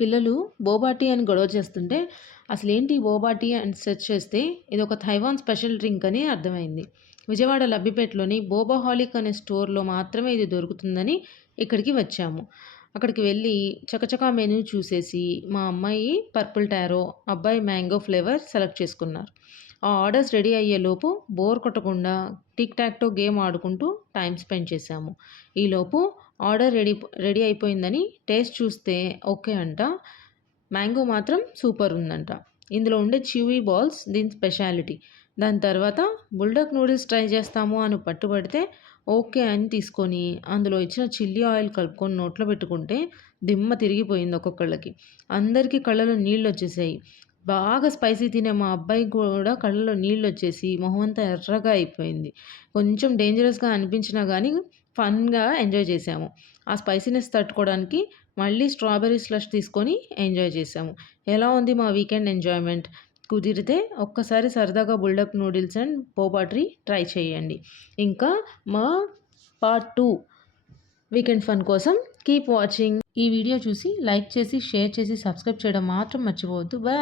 పిల్లలు బోబాటీ అని గొడవ చేస్తుంటే అసలేంటి బోబాటీ అని సెర్చ్ చేస్తే ఇదొక తైవాన్ స్పెషల్ డ్రింక్ అని అర్థమైంది. విజయవాడ లబ్బిపేటలోని బోబాహాలిక్ అనే స్టోర్‌లో మాత్రమే ఇది దొరుకుతుందని ఇక్కడికి వచ్చాము. అక్కడికి వెళ్ళి చకచకా మెనూ చూసేసి మా అమ్మాయి పర్పుల్ టారో, అబ్బాయి మ్యాంగో ఫ్లేవర్ సెలెక్ట్ చేసుకున్నారు. ఆ ఆర్డర్స్ రెడీ అయ్యేలోపు బోర్ కొట్టకుండా టిక్ టాక్ టో గేమ్ ఆడుకుంటూ టైమ్ స్పెండ్ చేశాము. ఈలోపు ఆర్డర్ రెడీ అయిపోయిందని టేస్ట్ చూస్తే ఓకే అంట. మ్యాంగో మాత్రం సూపర్ ఉందంట. ఇందులో ఉండే చివీ బాల్స్ దీని స్పెషాలిటీ. దాని తర్వాత బుల్డక్ నూడిల్స్ ట్రై చేస్తాము అని పట్టుబడితే ఓకే అని తీసుకొని అందులో ఇచ్చిన చిల్లీ ఆయిల్ కలుపుకొని నోట్లో పెట్టుకుంటే దిమ్మ తిరిగిపోయింది ఒక్కొక్కళ్ళకి. అందరికీ కళ్ళలో నీళ్ళొచ్చేసాయి. బాగా స్పైసీ తినే మా అబ్బాయికి కూడా కళ్ళలో నీళ్ళొచ్చేసి మొహం అంతా ఎర్రగా అయిపోయింది. కొంచెం డేంజరస్‌గా అనిపించినా గానీ ఫన్‌గా ఎంజాయ్ చేశాము. ఆ స్పైసీనెస్ తట్టుకోవడానికి మళ్ళీ స్ట్రాబెర్రీ స్లష్ తీసుకొని ఎంజాయ్ చేశాము. ఎలా ఉంది మా వీకెండ్ ఎంజాయ్‌మెంట్? కుదిరితే ఒక్కసారి సరదాగా బుల్డక్ నూడిల్స్ అండ్ బోబాట్రీ ట్రై చేయండి. ఇంకా మా పార్ట్ 2 వీకెండ్ ఫన్ కోసం కీప్ వాచింగ్. ఈ వీడియో చూసి లైక్ చేసి, షేర్ చేసి, సబ్స్క్రైబ్ చేయడం మాత్రం మర్చిపోవద్దు. బాయ్.